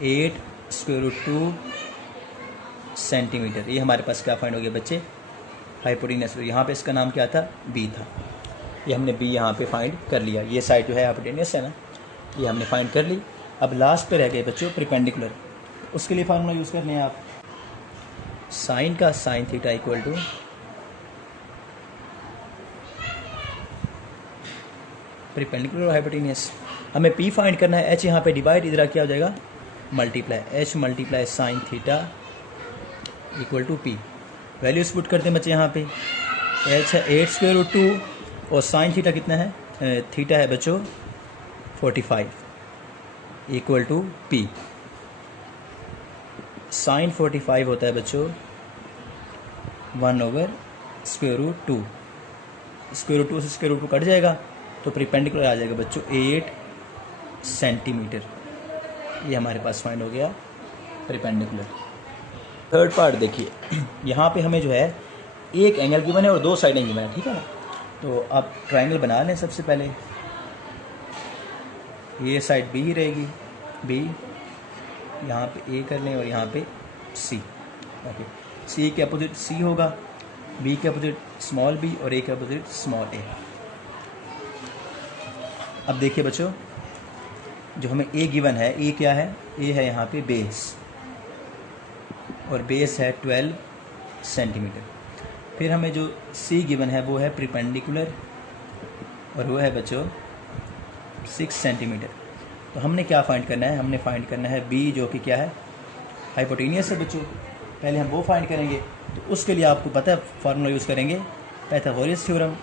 8 स्क्वायर रूट 2 सेंटीमीटर। ये हमारे पास क्या फाइंड हो गया बच्चे, हाइपोटेनियस। यहाँ पे इसका नाम क्या था, बी था। ये हमने बी यहाँ पे फाइंड कर लिया। ये साइड जो है हाइपोटेनियस है ना, ये हमने फाइंड कर ली। अब लास्ट पे रह गए बच्चों परपेंडिकुलर। उसके लिए फार्मूला यूज़ कर लें आप, साइन का sine theta equal to perpendicular hypotenuse. हमें पी फाइंड करना है, एच यहाँ पे डिवाइड, इधर क्या हो जाएगा multiply, H multiply sine theta equal to P. Values put करते हैं बच्चे यहाँ पे, एच है 8 स्क्वायर रूट 2 और साइन थीटा कितना है थीटा है बच्चों 45 इक्वल टू पी। साइन 45 होता है बच्चों 1/√2। स्क्वायर रूट 2 से स्क्वायर रूट 2 कट जाएगा तो परपेंडिकुलर आ जाएगा बच्चों 8 सेंटीमीटर। ये हमारे पास फाइंड हो गया परपेंडिकुलर। थर्ड पार्ट देखिए, यहाँ पे हमें जो है एक एंगल गिवन है और दो साइडें गिवन है, ठीक है ना। तो आप ट्रायंगल बना लें। सबसे पहले ये साइड बी ही रहेगी, बी, यहाँ पे ए कर लें और यहाँ पे सी। ओके, सी के अपोजिट सी होगा, बी के अपोजिट स्मॉल बी और ए के अपोजिट स्मॉल ए। अब देखिए बच्चों, जो हमें ए गिवन है, ए क्या है, ए है यहाँ पे बेस, और बेस है 12 सेंटीमीटर। फिर हमें जो सी गिवन है वो है परपेंडिकुलर, और वो है बच्चों 6 सेंटीमीटर। तो हमने क्या फाइंड करना है, हमने फाइंड करना है बी, जो कि क्या है, हाइपोटेनियस है बच्चों। पहले हम वो फाइंड करेंगे, तो उसके लिए आपको पता है फार्मूला यूज़ करेंगे Pythagoras theorem,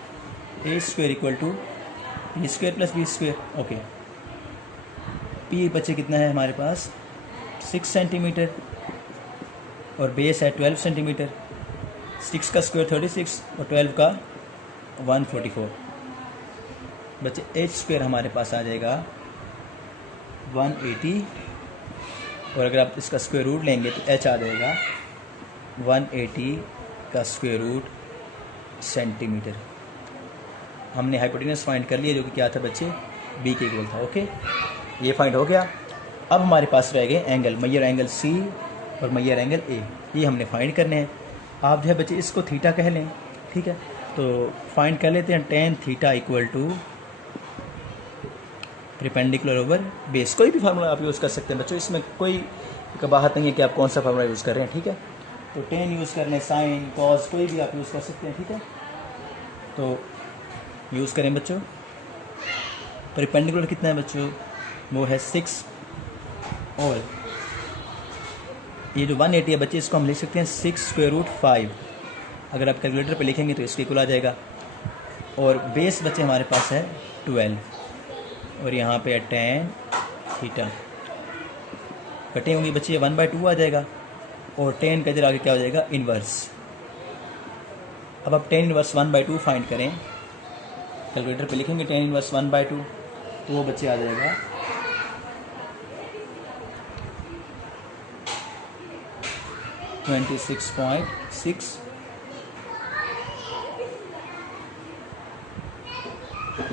A square equal to B square plus B square. Okay, P बच्चे कितना है हमारे पास 6 सेंटीमीटर और बेस है 12 सेंटीमीटर। 6 का स्क्वायर 36 और 12 का 144। बच्चे एच स्क्वायर हमारे पास आ जाएगा 180, और अगर आप इसका स्क्वायर रूट लेंगे तो एच आ जाएगा 180 का स्क्वायर रूट सेंटीमीटर। हमने हाइपोटेनस फाइंड कर लिया, जो कि क्या था बच्चे, बी के इक्वल था। ओके, ये फाइंड हो गया। अब हमारे पास रह गए एंगल, मैयर एंगल सी और मैयर एंगल ए, ये हमने फाइंड करने हैं। आप जो है बच्चे इसको थीटा कह लें, ठीक है। तो फाइंड कर लेते हैं tan theta equal to perpendicular over base. कोई भी फार्मूला आप यूज़ कर सकते हैं बच्चों, इसमें कोई कबाहत नहीं है कि आप कौन सा फार्मूला यूज़ कर रहे हैं, ठीक है। तो टेन यूज़ कर लें, साइन कॉस कोई भी आप यूज़ कर सकते हैं, ठीक है। तो यूज़ करें बच्चों। परपेंडिकुलर कितना है बच्चों, वो है 6, और ये जो 180 है बच्चे, इसको हम लिख सकते हैं 6 स्क्वायर रूट 5। अगर आप कैलकुलेटर पे लिखेंगे तो इसके इक्वल आ जाएगा। और बेस बच्चे हमारे पास है 12, और यहाँ पे है टेन थीटा। कटे होंगी बच्चे 1/2 आ जाएगा, और टेन का इधर आगे क्या हो जाएगा, इन्वर्स। अब आप टेन इन्वर्स 1/2 फाइंड करें, कैलकुलेटर पे लिखेंगे टेन इन्वर्स 1/2, तो वो बच्चे आ जाएगा 26.6।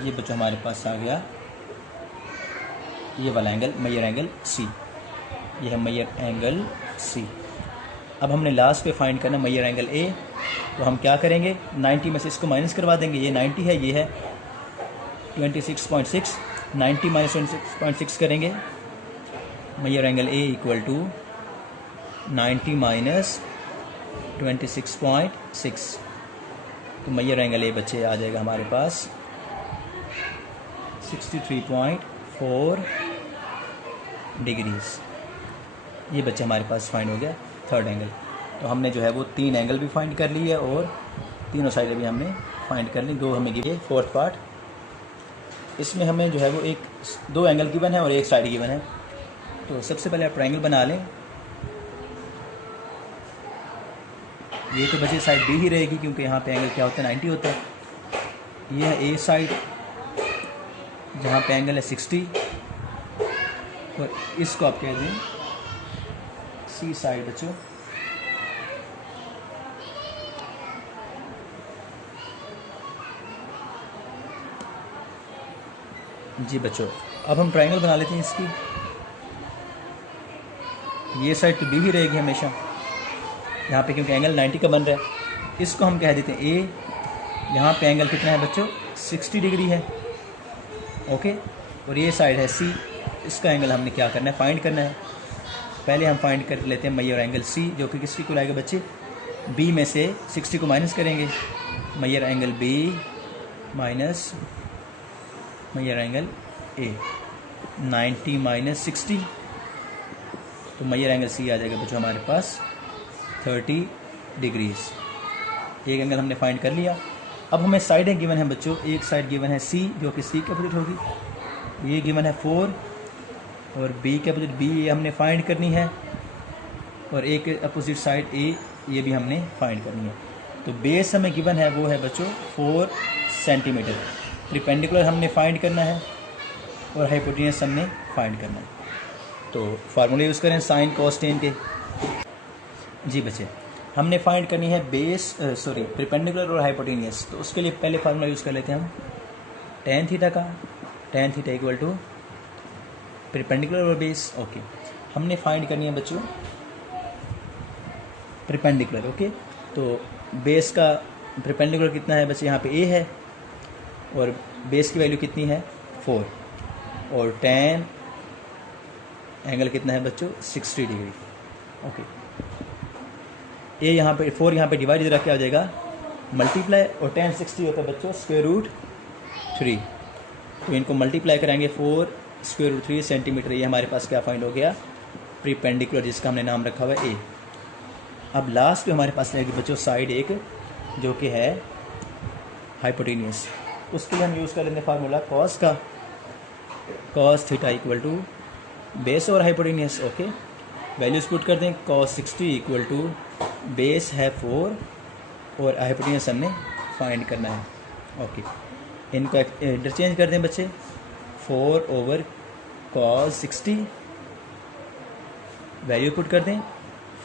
ये बच्चों हमारे पास आ गया ये वाला एंगल, मैयर एंगल सी। ये है मैयर एंगल सी। अब हमने लास्ट पे फाइंड करना मैयर एंगल ए। तो हम क्या करेंगे, 90 में से इसको माइनस करवा देंगे। ये 90 है, ये है 26.6, 90 माइनस 26.6 करेंगे। Measure angle A equal to 90 minus 26.6। तो मैयर एंगल ए बच्चे आ जाएगा हमारे पास 63.4 डिग्रीज। ये बच्चे हमारे पास फाइंड हो गया थर्ड एंगल। तो हमने जो है वो 3 एंगल भी फाइंड कर लिए और तीनों साइडें भी हमने फाइंड कर ली। 2 हमें गिवे। फोर्थ पार्ट, इसमें हमें जो है वो 2 एंगल गिवन है और 1 साइड गिवन है। तो सबसे पहले आप ट्रायंगल बना लें। ये तो बच्चे साइड बी ही रहेगी, क्योंकि यहाँ पे एंगल क्या होता है, 90 होता है। ये है ए साइड, जहाँ पे एंगल है 60, और इसको आप कह दें सी साइड बच्चों। जी बच्चों, अब हम ट्रायंगल बना लेते हैं इसकी। ये साइड तो बी ही रहेगी हमेशा यहाँ पे, क्योंकि एंगल 90 का बन रहा है। इसको हम कह देते हैं ए। यहाँ पे एंगल कितना है बच्चों, 60 डिग्री है। ओके, और ये साइड है सी। इसका एंगल हमने क्या करना है, फाइंड करना है। पहले हम फाइंड कर लेते हैं मैयर एंगल सी, जो कि किसकी को आएगा बच्चे, बी में से 60 को माइनस करेंगे। Measure angle B minus measure angle A, 90 minus 60, तो मैयर एंगल सी आ जाएगा बच्चों हमारे पास 30 डिग्रीज। एक एंगल हमने फाइंड कर लिया। अब हमें साइडें गिवन है बच्चों, एक साइड गिवन है सी जो कि सी के अपोजिट होगी, ये गिवन है 4 और बी के अपोजिट बी, ये हमने फाइंड करनी है, और एक अपोजिट साइड ए, ये भी हमने फाइंड करनी है। तो बेस हमें गिवन है वो है बच्चों 4 सेंटीमीटर, परपेंडिकुलर हमने फाइंड करना है और हाइपोटेन्यूस हमने फाइंड करना है। तो फार्मूले यूज़ करें साइन कॉस टेन के। जी बच्चे, हमने फाइंड करनी है बेस परपेंडिकुलर और हाइपोटेन्यूस। तो उसके लिए पहले फार्मूला यूज़ कर लेते हैं हम टेन थीटा का, tan theta equal to perpendicular और बेस। ओके, हमने फाइंड करनी है बच्चों परपेंडिकुलर। ओके, तो बेस का परपेंडिकुलर कितना है बच्चे, यहाँ पे ए है और बेस की वैल्यू कितनी है 4, और टेन एंगल कितना है बच्चों 60 डिग्री। ओके, ए यहाँ पे 4 यहाँ पे डिवाइड रख के आ जाएगा मल्टीप्लाई, और टेन 60 होता है बच्चों स्क्वायर रूट 3। तो इनको मल्टीप्लाई कराएंगे 4 स्क्वायर रूट 3 सेंटीमीटर। ये हमारे पास क्या फाइंड हो गया परपेंडिकुलर, जिसका हमने नाम रखा हुआ है ए। अब लास्ट में हमारे पास रहेगी बच्चों साइड एक जो कि है हाइपोटेन्यूस। उसके लिए हम यूज़ कर लेंगे फार्मूला कॉस का, cos theta equal to base और हाइपोटेन्यूस। ओके, वैल्यूज पुट कर दें, कॉस 60 इक्वल टू बेस है 4 और हाइपोटेन्यूस हमने फाइंड करना है। ओके, इनको इंटरचेंज कर दें बच्चे, 4 ओवर कॉस 60, वैल्यू पुट कर दें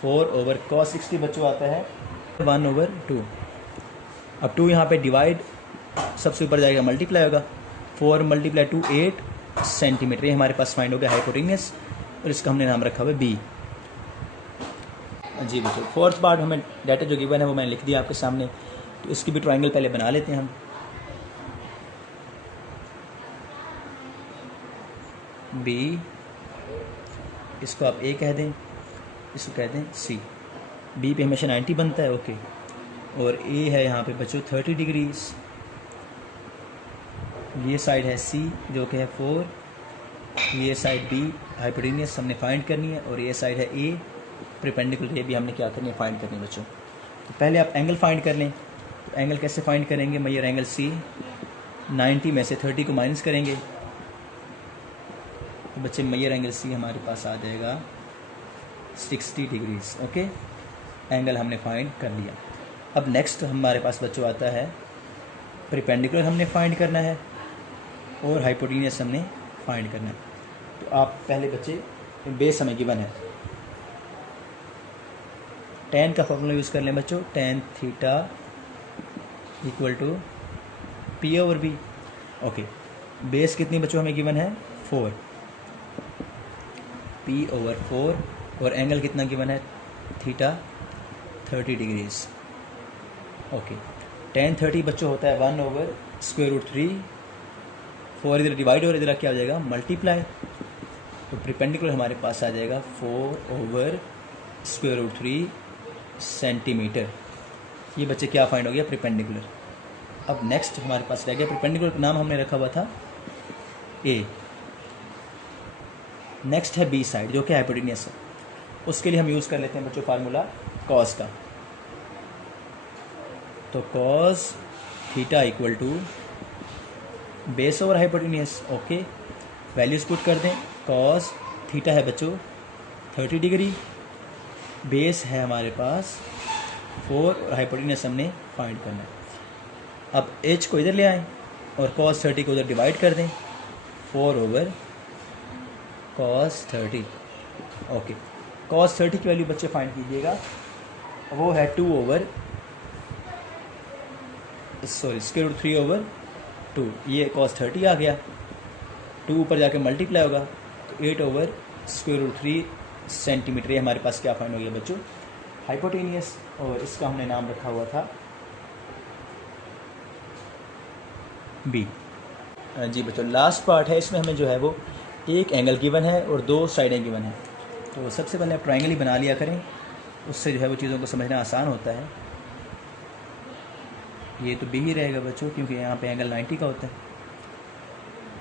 4 ओवर कॉस 60 बच्चों आता है 1 ओवर 2। अब 2 यहाँ पे डिवाइड सबसे ऊपर जाएगा मल्टीप्लाई होगा, 4 मल्टीप्लाई 2 8 सेंटीमीटर। ये हमारे पास फाइंड हो गया हाइपोटेन्यूस और इसका हमने नाम रखा हुआ है बी। जी बच्चों, फोर्थ पार्ट हमें डाटा जो गिवन है वो मैंने लिख दिया आपके सामने। तो इसकी भी ट्राइंगल पहले बना लेते हैं हम। बी, इसको आप ए कह दें, इसको कह दें सी। बी पे हमेशा 90 बनता है। ओके, और ए है यहाँ पे बच्चों 30 डिग्रीज। ये साइड है सी जो कि है 4, ये साइड बी हाइपोटेन्यूस हमने फाइंड करनी है, और ये साइड है ए परपेंडिकुलर, ये भी हमने क्या करनी है फाइंड करनी है बच्चों। तो पहले आप एंगल फाइंड कर लें। तो एंगल कैसे फाइंड करेंगे, मेजर एंगल सी, 90 में से 30 को माइनस करेंगे तो बच्चे मेजर एंगल सी हमारे पास आ जाएगा 60 डिग्रीज। ओके, एंगल हमने फाइंड कर लिया। अब नेक्स्ट हमारे पास बच्चों आता है परपेंडिकुलर हमने फाइंड करना है और हाइपोटेन्यूस हमने फाइंड करना है। तो आप पहले बच्चे बेस हमें गिवन है, टेन का फॉर्मूला यूज़ कर लें बच्चों, tan theta equal to P over B. Okay, base कितनी बच्चों हमें गिवन है 4, पी ओवर 4, और एंगल कितना गिवन है थीटा 30 डिग्रीज। ओके, टेन 30 बच्चों होता है 1 ओवर स्क्वायर रूट 3, 4 इधर डिवाइड और इधर क्या आ जाएगा मल्टीप्लाई। तो परपेंडिकुलर हमारे पास आ जाएगा 4 ओवर स्क्वायर रूट 3 सेंटीमीटर। ये बच्चे क्या फाइंड हो गया परपेंडिकुलर। अब नेक्स्ट हमारे पास रह गया परपेंडिकुलर, नाम हमने रखा हुआ था ए। नेक्स्ट है बी साइड जो कि हाइपोटेन्यूस है। उसके लिए हम यूज़ कर लेते हैं बच्चों फार्मूला कॉस का। तो cos theta equal to base over hypotenuse. Okay, values put कर दें, कॉस थीटा है बच्चों 30 डिग्री, बेस है हमारे पास 4 और हाइपोटेन्यूस हमने फाइंड करना है। अब एच को इधर ले आएँ और कॉस 30 को उधर डिवाइड कर दें, 4 ओवर कॉस 30। ओके, कॉस 30 की वैल्यू बच्चे फाइंड कीजिएगा, वो है 2 ओवर स्क्वायर रूट 3 ओवर 2। ये कॉस 30 आ गया, 2 ऊपर जाके मल्टीप्लाई होगा तो 8 ओवर स्क्वायर रूट 3 सेंटीमीटर। ये हमारे पास क्या फाइंड हो गया बच्चों हाइपोटेन्यूस, और इसका हमने नाम रखा हुआ था बी। जी बच्चों, लास्ट पार्ट है, इसमें हमें जो है वो एक एंगल गिवन है और 2 साइडें गिवन है। तो सबसे पहले आप ट्राइंगल ही बना लिया करें, उससे जो है वो चीज़ों को समझना आसान होता है। ये तो बी ही रहेगा बच्चों क्योंकि यहाँ पे एंगल 90 का होता है।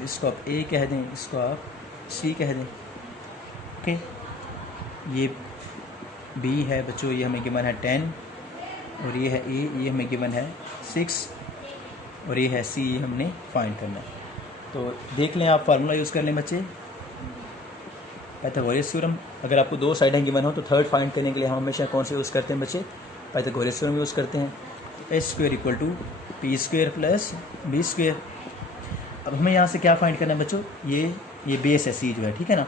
इसको आप ए कह दें, इसको आप सी कह दें। ओके, ये बी है बच्चों, ये हमें गिवन है 10, और ये है ए, ये हमें गिवन है 6, और ये है सी, हमने फाइंड करना है। तो देख लें, आप फार्मूला यूज़ कर लें बच्चे, पाइथागोरस थ्योरम। अगर आपको दो साइडें गिवन हो तो थर्ड फाइंड करने के लिए हम हमेशा कौन से यूज़ करते हैं बच्चे? पाइथागोरस थ्योरम यूज़ करते हैं। तो H square equal to P square plus B square. अब हमें यहाँ से क्या फाइंड करना है बच्चों? ये बेस है सी जो है, ठीक है ना।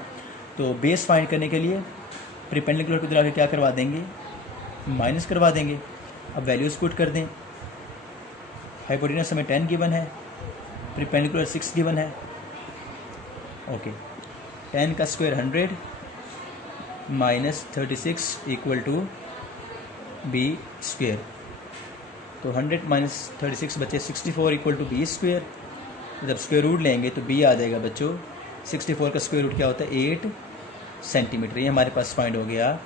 तो बेस फाइंड करने के लिए परपेंडिकुलर को दिला के क्या करवा देंगे? माइनस करवा देंगे। अब वैल्यूज़ पुट कर दें। हाइपोटेनस हमें 10 गिवन है, परपेंडिकुलर 6 गिवन है। ओके, 10 का square 100 minus 36 equal to B square. तो 100 माइनस 36 बचे 64 इक्वल टू बी स्क्वेयर। जब स्क्वायर रूट लेंगे तो बी आ जाएगा बच्चों, 64 का स्क्वायर रूट क्या होता है? 8 सेंटीमीटर। ये हमारे पास फाइंड हो गया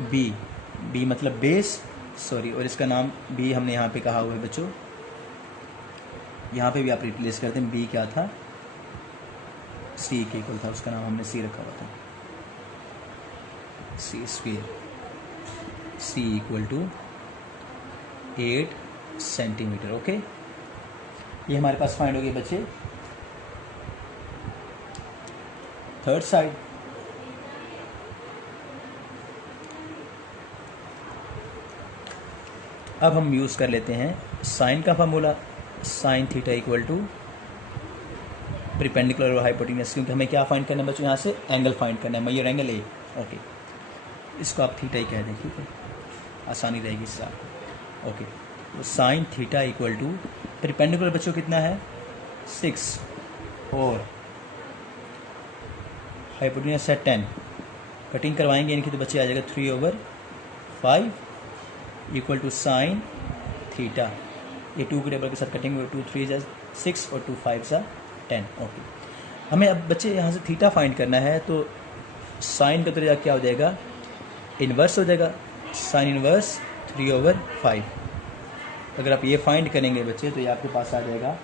बी। बी मतलब बेस, सॉरी, और इसका नाम बी हमने यहाँ पे कहा हुआ है बच्चों। यहाँ पे भी आप रिप्लेस करते हैं, बी क्या था? सी के इक्वल था, उसका नाम हमने सी रखा हुआ था, C square. C equal to 8 centimetre. Okay, ये हमारे पास फाइंड हो गए बच्चे थर्ड साइड। अब हम यूज़ कर लेते हैं साइन का formula, sine theta equal to perpendicular और हाइपोटेन्यूस, क्योंकि हमें क्या फाइंड करना है बच्चों? यहाँ से एंगल फाइंड करना है, मेजर एंगल ए। ओके, इसको आप थीटा ही कह दें, ठीक है, आसानी रहेगी इससे आपको। ओके, तो sine theta equal to perpendicular बच्चों कितना है? 6 और हाइपोटेन्यूस है 10। कटिंग करवाएंगे इनकी तो बच्चे आ जाएगा 3/5 इक्वल टू साइन थीटा। ये 2 के टेबल के साथ कटिंग, 2 3 जा 6 और 2 5 जा 10। ओके, हमें अब बच्चे यहाँ से थीटा फाइंड करना है, तो साइन का तरीका क्या हो जाएगा? इन्वर्स हो जाएगा, साइन इन्वर्स 3/5। अगर आप ये फाइंड करेंगे बच्चे तो ये आपके पास आ जाएगा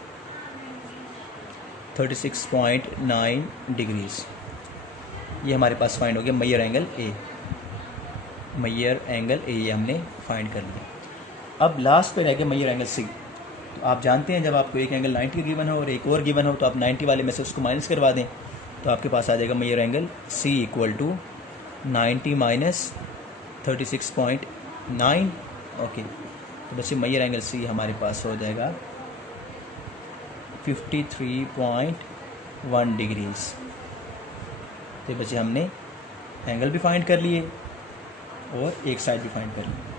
36.9 डिग्रीज। ये हमारे पास फाइंड हो गया major angle A. Major angle A ये हमने फाइंड कर लिया। अब लास्ट पे रह गया मेजर एंगल सी। तो आप जानते हैं जब आपको एक एंगल 90 का गिवन हो और एक और गिवन हो तो आप 90 वाले में से उसको माइनस करवा दें, तो आपके पास आ जाएगा major angle C equal to 90 minus 36.9। Okay, तो बच्चे मेजर एंगल सी हमारे पास हो जाएगा 53.1 डिग्रीज। तो बच्चे हमने एंगल भी फाइंड कर लिए और एक साइड भी फाइंड कर ली।